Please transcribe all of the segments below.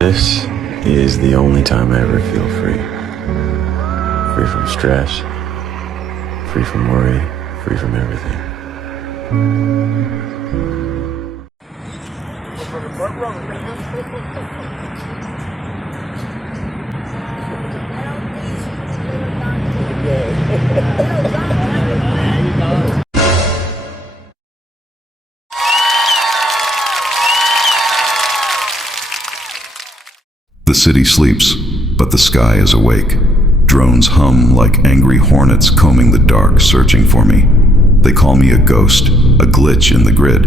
This is the only time I ever feel free. Free from stress, free from worry, free from everything. The city sleeps, but the sky is awake. Drones hum like angry hornets combing the dark, searching for me. They call me a ghost, a glitch in the grid.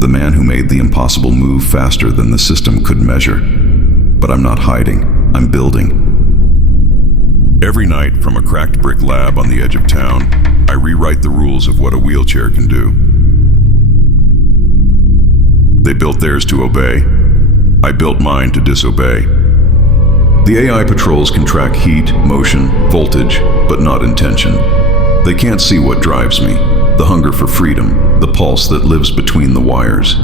The man who made the impossible move faster than the system could measure. But I'm not hiding, I'm building. Every night from a cracked brick lab on the edge of town, I rewrite the rules of what a wheelchair can do. They built theirs to obey. I built mine to disobey. The AI patrols can track heat, motion, voltage, but not intention. They can't see what drives me, the hunger for freedom, the pulse that lives between the wires.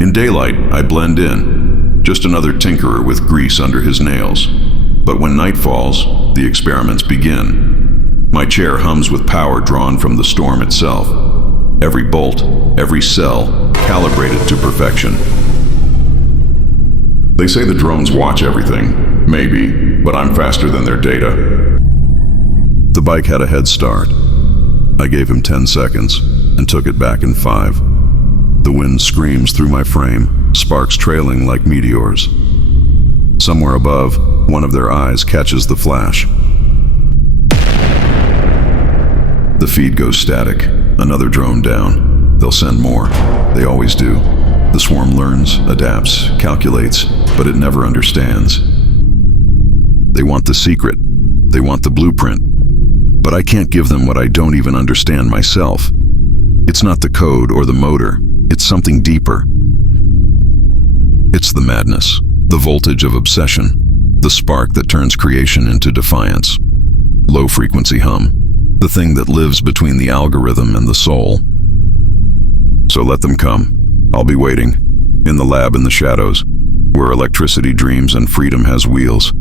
In daylight, I blend in, just another tinkerer with grease under his nails. But when night falls, the experiments begin. My chair hums with power drawn from the storm itself. Every bolt, every cell, calibrated to perfection. They say the drones watch everything. Maybe, but I'm faster than their data. The bike had a head start. I gave him 10 seconds and took it back in 5. The wind screams through my frame, sparks trailing like meteors. Somewhere above, one of their eyes catches the flash. The feed goes static. Another drone down. They'll send more. They always do. The swarm learns, adapts, calculates, but it never understands. They want the secret. They want the blueprint. But I can't give them what I don't even understand myself. It's not the code or the motor. It's something deeper. It's the madness, the voltage of obsession, the spark that turns creation into defiance. Low-frequency hum, the thing that lives between the algorithm and the soul. So let them come. I'll be waiting, in the lab in the shadows, where electricity dreams and freedom has wheels.